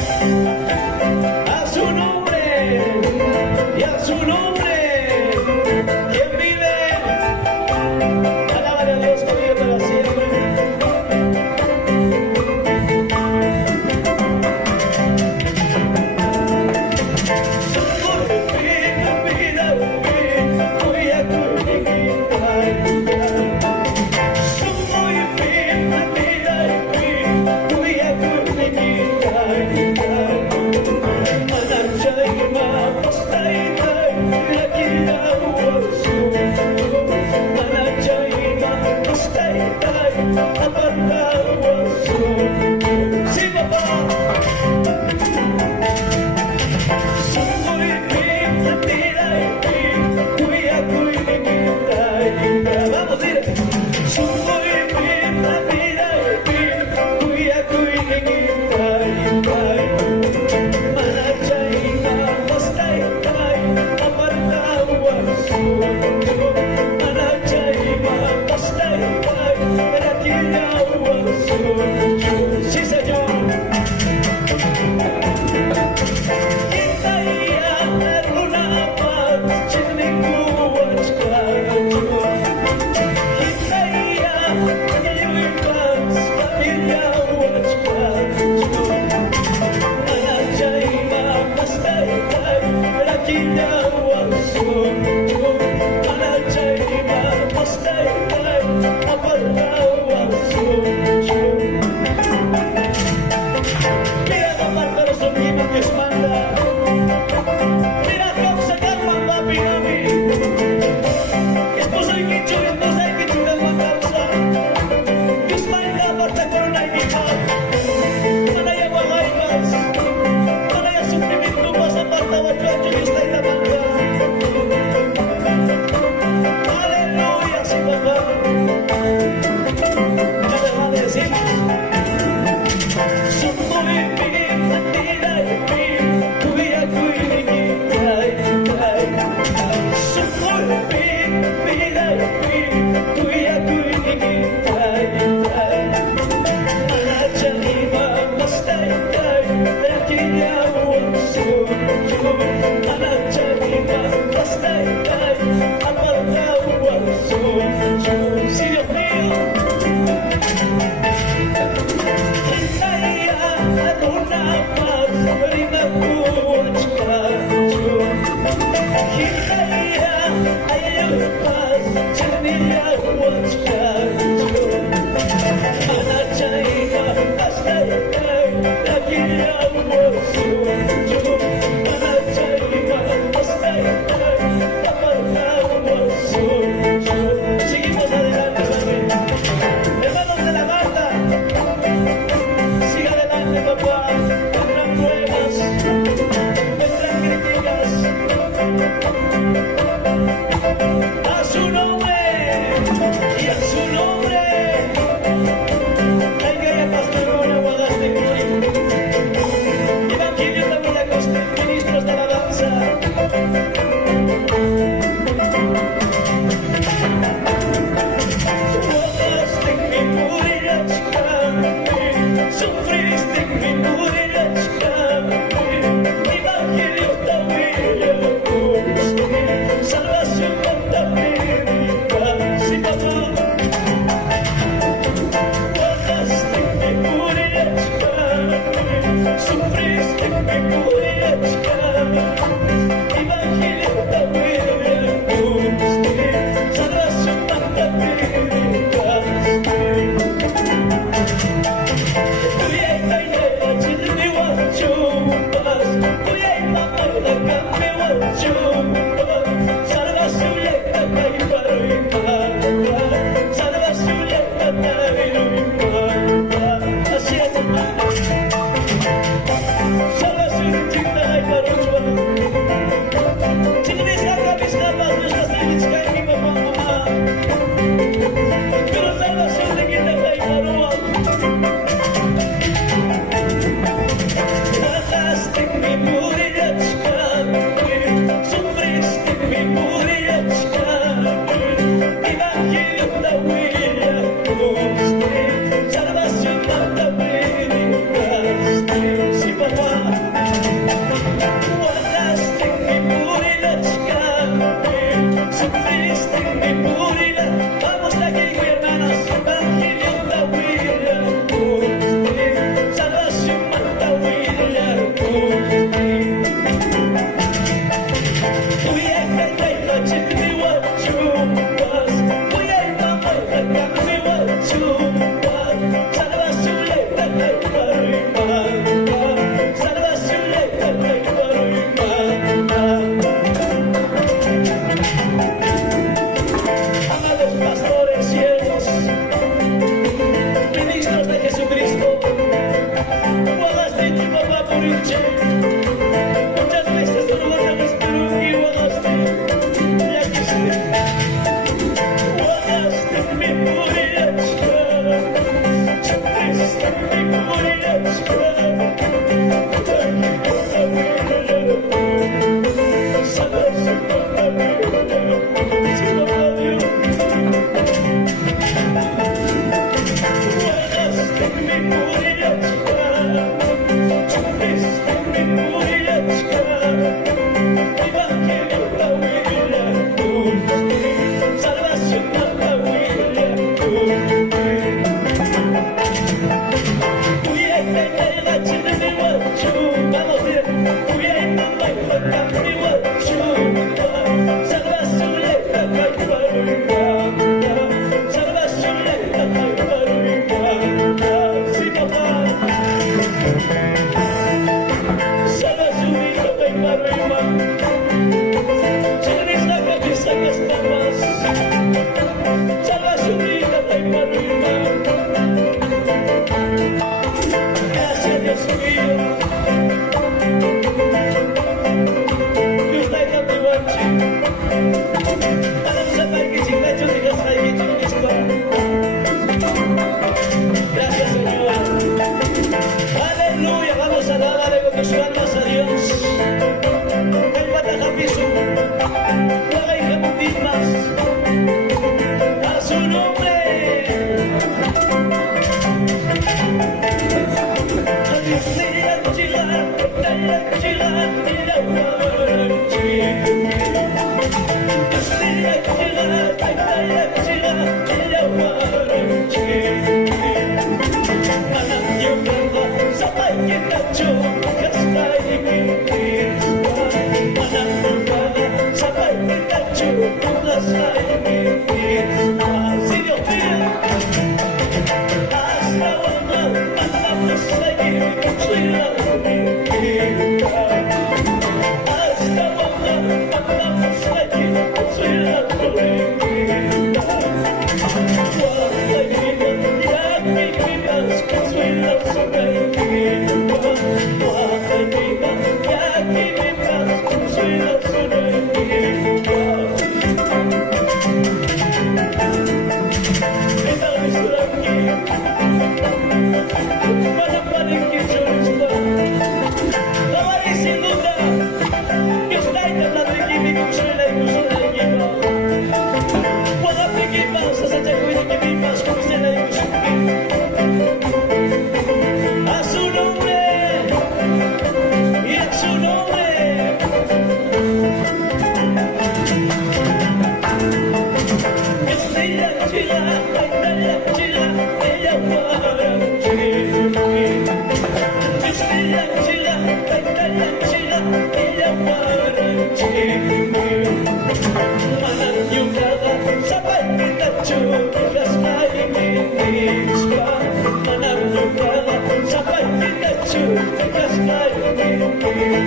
A su nombre y a su nombre, quien vive, alábale a Dios que vive para siempre. Sí, señor. Solo su luché. Muchas veces no guardaste y guardaste. Y aquí estoy. Guardaste mi pureza. Chupiste mi pureza.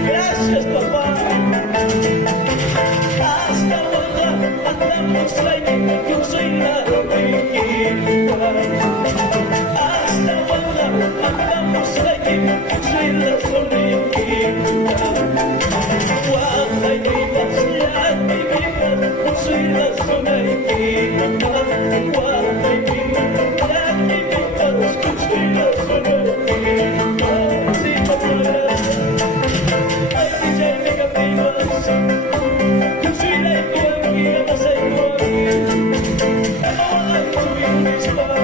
Gracias, papá. Hasta ahora andamos ahí, yo soy la viejita. Hasta ahora andamos ahí, yo soy la sonrejita. Guarda y vivas, ya que vivas, yo soy la sonrejita. Guarda y vivas, ya que vivas, yo soy la sonrejita. Sí, papá.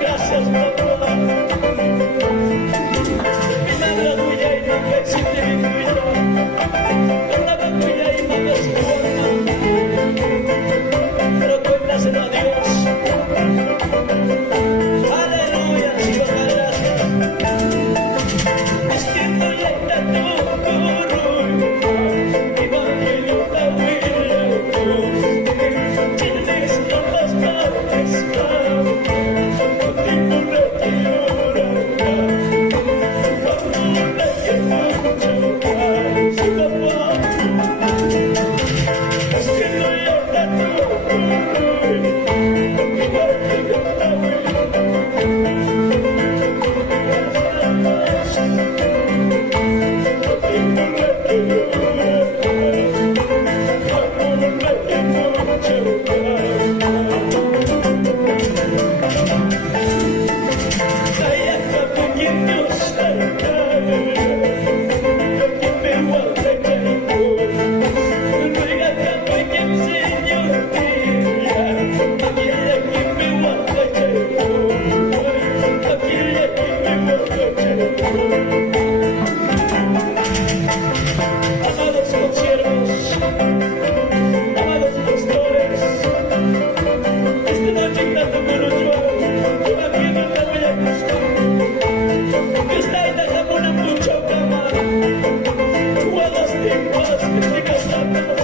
Gracias, papá. Mi madre tuya y mi que existe mi tuyo. Con la tuya y mi que se forma. Pero cuéntaselo a Dios. Amados consiervos, amados pastores, esta noche tanto con todavía no te voy a gustar. Que está en la jamona mucho cama, jugadas tiempos, de casadas.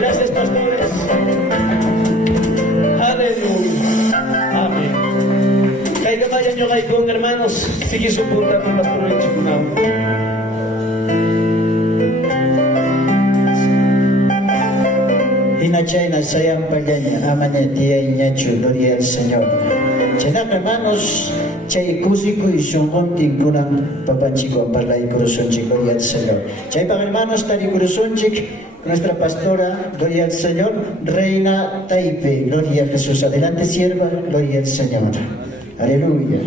Gracias, pastores. Aleluya. Amén. Kaya kamayan nyo kay kong hermanos, sige supunta ng pastor ng Chikunao. Hinachay na sayang paganya, amanya tiyay niya gloria al Señor. Chenap hermanos, chay kusiku isong konting kunang papanchiko ang parlay kurusonchik, gloria al Señor. Chay pang hermanos, tani kurusonchik, nuestra pastora, gloria al Señor, Reina Taipe, gloria a Jesús. Adelante, sierva, gloria al Señor. Aleluya.